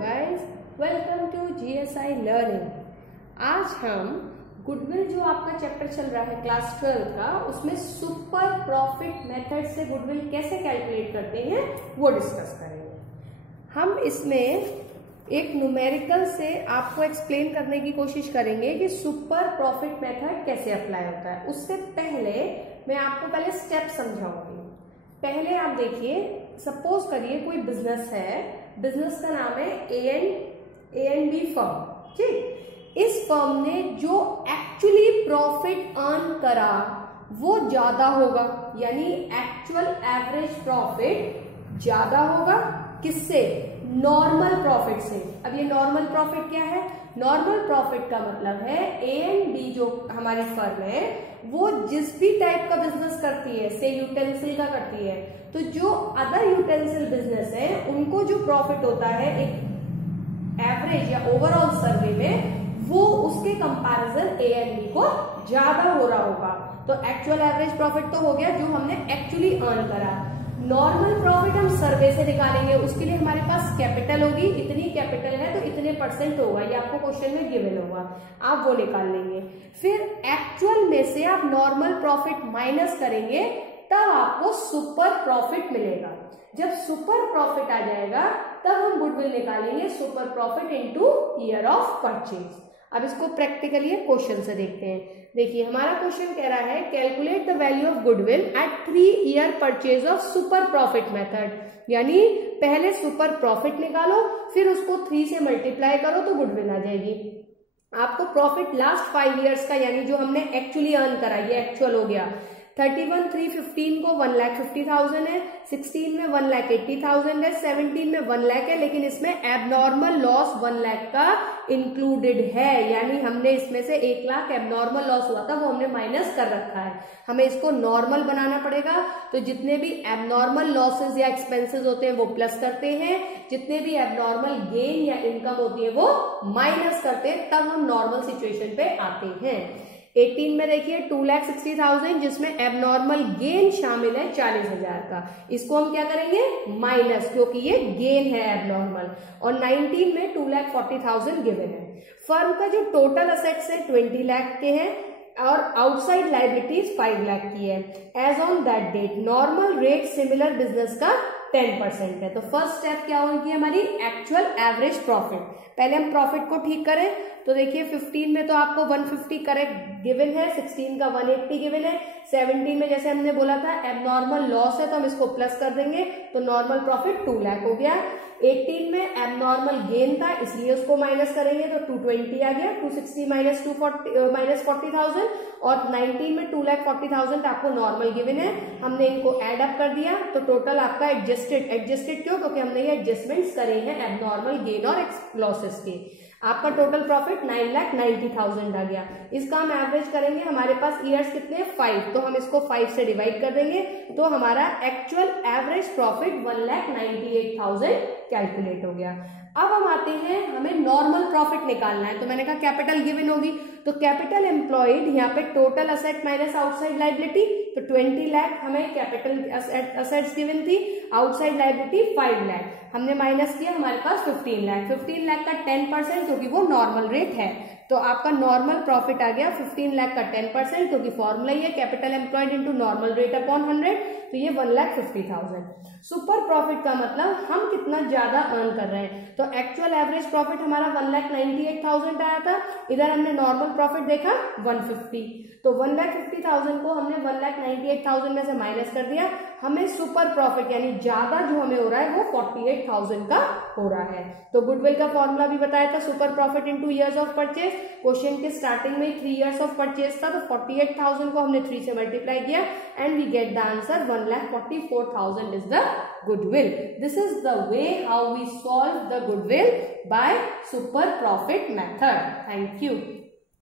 guys, welcome to GSI Learning। आज हम goodwill जो आपका चैप्टर चल रहा है क्लास 12 का, उसमें सुपर प्रॉफिट मेथड से गुडविल कैसे कैलकुलेट करते हैं वो डिस्कस करेंगे। हम इसमें एक न्यूमेरिकल से आपको एक्सप्लेन करने की कोशिश करेंगे कि सुपर प्रॉफिट मेथड कैसे अप्लाई होता है। उससे पहले मैं आपको पहले स्टेप समझाऊंगी। पहले आप देखिए, सपोज करिए कोई बिजनेस है, बिजनेस का नाम है A&B फर्म, ठीक। इस फर्म ने जो एक्चुअली प्रॉफिट अर्न करा वो ज्यादा होगा, यानी एक्चुअल एवरेज प्रॉफिट ज्यादा होगा। किससे? नॉर्मल प्रॉफिट से। अब ये नॉर्मल प्रॉफिट क्या है? नॉर्मल प्रॉफिट का मतलब है A&B जो हमारी फर्म है वो जिस भी टाइप का बिजनेस करती है, से यूटेंसिल का करती है, तो जो अदर यूटेंसिल बिजनेस है उनको जो प्रॉफिट होता है एक एवरेज या ओवरऑल सर्वे में, वो उसके कंपैरिजन A&B को ज्यादा हो रहा होगा। तो एक्चुअल एवरेज प्रॉफिट तो हो गया जो हमने एक्चुअली अर्न करा। नॉर्मल प्रॉफिट हम सर्वे से निकालेंगे, उसके लिए हमारे पास कैपिटल होगी, इतनी कैपिटल है तो इतने % होगा, ये आपको क्वेश्चन में गिवन होगा, आप वो निकाल लेंगे। फिर एक्चुअल में से आप नॉर्मल प्रॉफिट माइनस करेंगे, तब आपको सुपर प्रॉफिट मिलेगा। जब सुपर प्रॉफिट आ जाएगा तब हम गुडविल निकालेंगे, super profit into year of purchase. अब इसको प्रैक्टिकली क्वेश्चन से देखते हैं। देखिए हमारा क्वेश्चन कह रहा है calculate the value of goodwill at 3 year purchase of super profit method. यानी पहले सुपर प्रॉफिट निकालो, फिर उसको 3 से मल्टीप्लाई करो तो गुडविल आ जाएगी। आपको प्रॉफिट लास्ट 5 ईयर्स का, यानी जो हमने एक्चुअली अर्न करा, ये एक्चुअल हो गया। 31,315 को 1,50,000 है, 16 में 1,80,000 है, 17 में 1 लाख है, लेकिन इसमें एबनॉर्मल लॉस 1 लाख का इंक्लूडेड है, यानी हमने इसमें से 1 लाख एबनॉर्मल लॉस हुआ था वो हमने माइनस कर रखा है। हमें इसको नॉर्मल बनाना पड़ेगा, तो जितने भी एबनॉर्मल लॉसेज या एक्सपेंसेस होते हैं वो प्लस करते हैं, जितने भी एबनॉर्मल गेन या इनकम होती है वो माइनस करते हैं, तब हम नॉर्मल सिचुएशन पे आते हैं। 18 में देखिए 2,60,000 जिसमें एबनॉर्मल गेन शामिल है 40,000 का, इसको हम क्या करेंगे? माइनस, क्योंकि ये गेन है एबनॉर्मल। और 19 में 2,40,000 गिवन है। फर्म का जो टोटल असेट्स है 20 लाख के हैं और आउटसाइड लाइबिलिटीज 5 लाख की है। As on that date normal rate similar business का 10% है। तो फर्स्ट स्टेप क्या होगी हमारी? Actual average profit. पहले हम प्रॉफिट को ठीक करें, तो देखिए 15 में तो आपको 150 करेक्ट गिवन है, 16 का 180 गिवन है, 17 में जैसे हमने बोला था एबनॉर्मल लॉस है तो हम इसको प्लस कर देंगे, तो नॉर्मल प्रॉफिट 2 लाख हो गया। 18 में एबनॉर्मल गेन था इसलिए उसको माइनस करेंगे तो 220 आ गया, 260 माइनस 40,000, और 19 में 2,40,000 आपको नॉर्मल गिवन है, हमने इनको एड अप कर दिया तो टोटल आपका एडजस्टेड क्यों? क्योंकि हमने ये एडजस्टमेंट्स करे हैं एबनॉर्मल गेन और लॉसेस के। आपका टोटल प्रॉफिट 9,90,000 आ गया। इसका हम एवरेज करेंगे, हमारे पास ईयर्स कितने हैं? 5, तो हम इसको 5 से डिवाइड कर देंगे, तो हमारा एक्चुअल एवरेज प्रॉफिट 1,98,000 कैलकुलेट हो गया। अब हम आते हैं, हमें नॉर्मल प्रॉफिट निकालना है, तो मैंने कहा कैपिटल गिवन होगी, तो कैपिटल एम्प्लॉयड, यहाँ पे total asset minus outside liability, तो 20 लाख हमें कैपिटल असेट्स गिवन थी, आउटसाइड लाइबिलिटी 5 लाख, हमने माइनस किया, हमारे पास 15 लाख। 15 लाख का 10% क्योंकि वो नॉर्मल रेट है, तो आपका नॉर्मल प्रॉफिट आ गया 15 लाख का 10%, क्योंकि फॉर्मूला ही है capital employed into normal rate upon 100, तो ये 1,50,000। सुपर प्रॉफिट का मतलब हम कितना ज्यादा अर्न कर रहे हैं, तो एक्चुअल एवरेज प्रॉफिट हमारा 1,98,000 आया था, इधर हमने नॉर्मल प्रॉफिट देखा 150, तो 1,50,000 को हमने 1,98,000 में से माइनस कर दिया, हमें सुपर प्रॉफिट यानी ज्यादा जो हमें हो रहा है वो 48,000 का हो रहा है। तो गुडविल का फॉर्मूला भी बताया था, super profit into years of purchase. Question के स्टार्टिंग में 3 ईयर्स ऑफ परचेज था, तो 48,000 को हमने 3 से मल्टीप्लाई किया and we get the answer 1,44,000 is the goodwill. This is the way how we solve the goodwill by super profit method. Thank you.